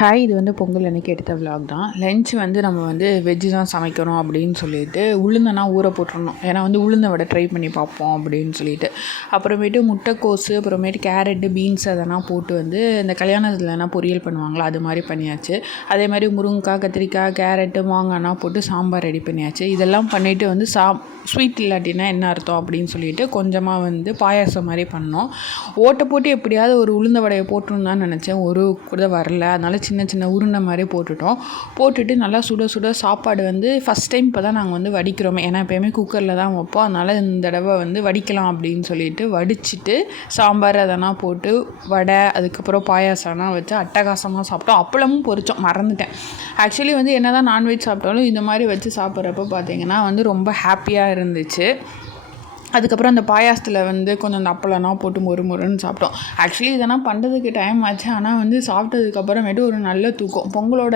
Hi, இது வந்து பொங்கல் அன்றைக்கி எடுத்த விலாக் தான். லஞ்ச் வந்து நம்ம வந்து வெஜ்ஜு தான் சமைக்கணும் அப்படின்னு சொல்லிட்டு உளுந்தனா ஊற போட்டுருணும். ஏன்னா வந்து உளுந்த வடை ட்ரை பண்ணி பார்ப்போம் அப்படின்னு சொல்லிட்டு. அப்புறமேட்டு முட்டைக்கோஸு, அப்புறமேட்டு கேரட்டு, பீன்ஸ் அதெல்லாம் போட்டு வந்து இந்த கல்யாணத்துலனா பொரியல் பண்ணுவாங்களா, அது மாதிரி பண்ணியாச்சு. அதே மாதிரி முருங்கைக்காய், கத்திரிக்காய், கேரட்டு, மாங்காய்னா போட்டு சாம்பார் ரெடி பண்ணியாச்சு. இதெல்லாம் பண்ணிவிட்டு வந்து ஸ்வீட் இல்லாட்டினா என்ன அர்த்தம் அப்படின்னு சொல்லிட்டு கொஞ்சமாக வந்து பாயாசம் மாதிரி பண்ணோம். ஓட்டை போட்டு எப்படியாவது ஒரு உளுந்த வடையை போட்டுருன்னு தான் நினச்சேன். ஒரு கூட வரல. அதனால் சின்ன சின்ன உருண்டை மாதிரி போட்டுட்டு நல்லா சுட சுட சாப்பாடு வந்து ஃபஸ்ட் டைம் இப்போ தான் நாங்கள் வந்து வடிக்கிறோமே. ஏன்னா எப்போயுமே குக்கரில் தான் வைப்போம். அதனால் இந்த தடவை வந்து வடிக்கலாம் அப்படின்னு சொல்லிட்டு வடிச்சிட்டு சாம்பார் அதெல்லாம் போட்டு வடை, அதுக்கப்புறம் பாயாசம்லாம் வச்சு அட்டகாசமாக சாப்பிட்டோம். அப்பளமும் பொரித்தோம், மறந்துட்டேன். ஆக்சுவலி வந்து என்ன தான் நான்வெஜ் சாப்பிட்டாலும் இந்த மாதிரி வச்சு சாப்பிட்றப்ப பார்த்திங்கன்னா வந்து ரொம்ப ஹாப்பியாக இருந்துச்சு. அதுக்கப்புறம் அந்த பாயாசத்தில் வந்து கொஞ்சம் அந்த அப்பளம்லாம் போட்டு மொறுன்னு சாப்பிட்டோம். ஆக்சுவலி இதெல்லாம் பண்ணுறதுக்கு டைம் ஆச்சு. ஆனால் வந்து சாப்பிட்டதுக்கப்புறமேட்டு ஒரு நல்ல தூக்கம். பொங்கலோட